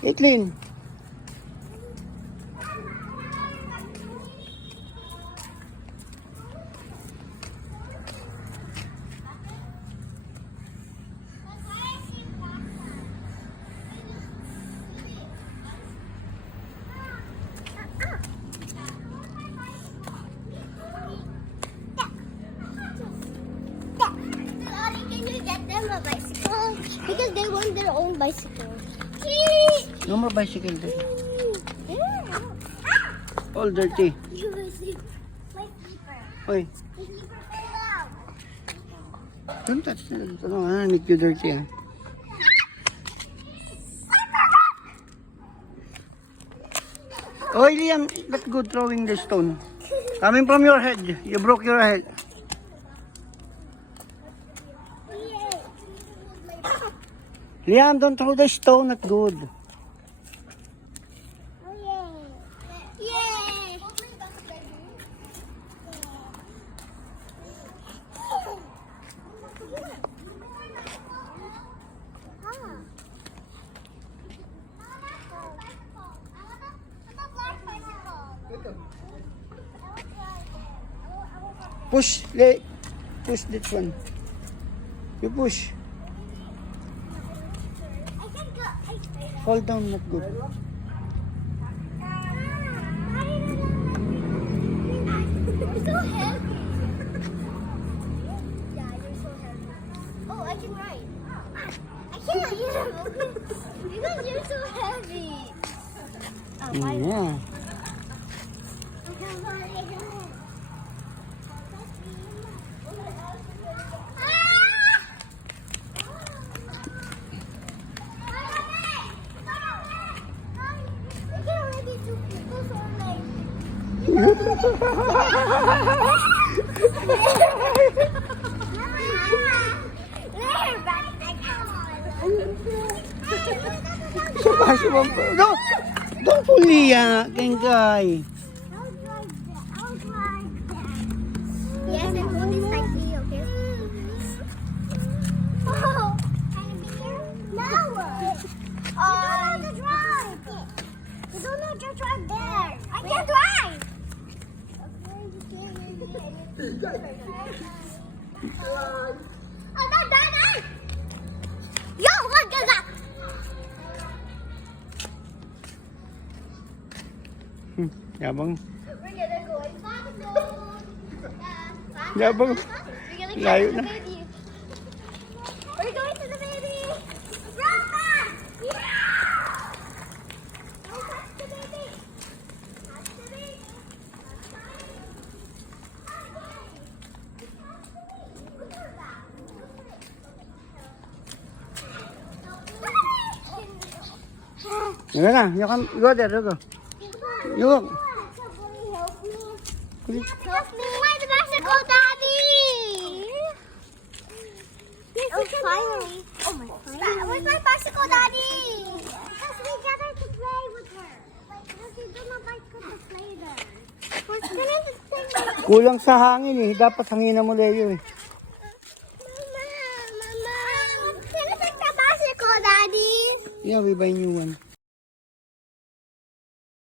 Caitlin. A bicycle because they want their own bicycle. No more bicycle there. All dirty. My slipper. Hoy, My slipper fell out. don't touch that. Ano, make you dirty ah. Oy, Liam, let's go throwing the stone. Coming from your head. You broke your head. Liam, don't throw the stone. Not good. Push, push this one. You push. Fall down, not good. You're so heavy. Yeah, you're so heavy. Oh, I can ride. I can't. Because you're so heavy. Yeah. No, don't pull Lia, Kengkai. Yes, and hold this like me, okay? Oh, can you be here? No. You don't know how to drive. You don't know how to drive there. I can't drive. Oh, no, no. Yo, look at that. Yabang. We're gonna go in Yabang. We're Layo gonna na. go to the baby. We're going to the baby. Rama! Yeah! Don't touch the baby. Touch the baby. You can go there, you go. You go. Help me. Why the bicycle, Daddy? Oh, finally. Oh, my God. Where's my bicycle, Daddy? Because we gathered to play with her. Like, because we don't have bicycle to play there. We're going to play. Kulang sa hangin eh. Dapat hanginan mo Leo eh. Mama. Can I take the bicycle, Daddy? Yeah, we buy new one.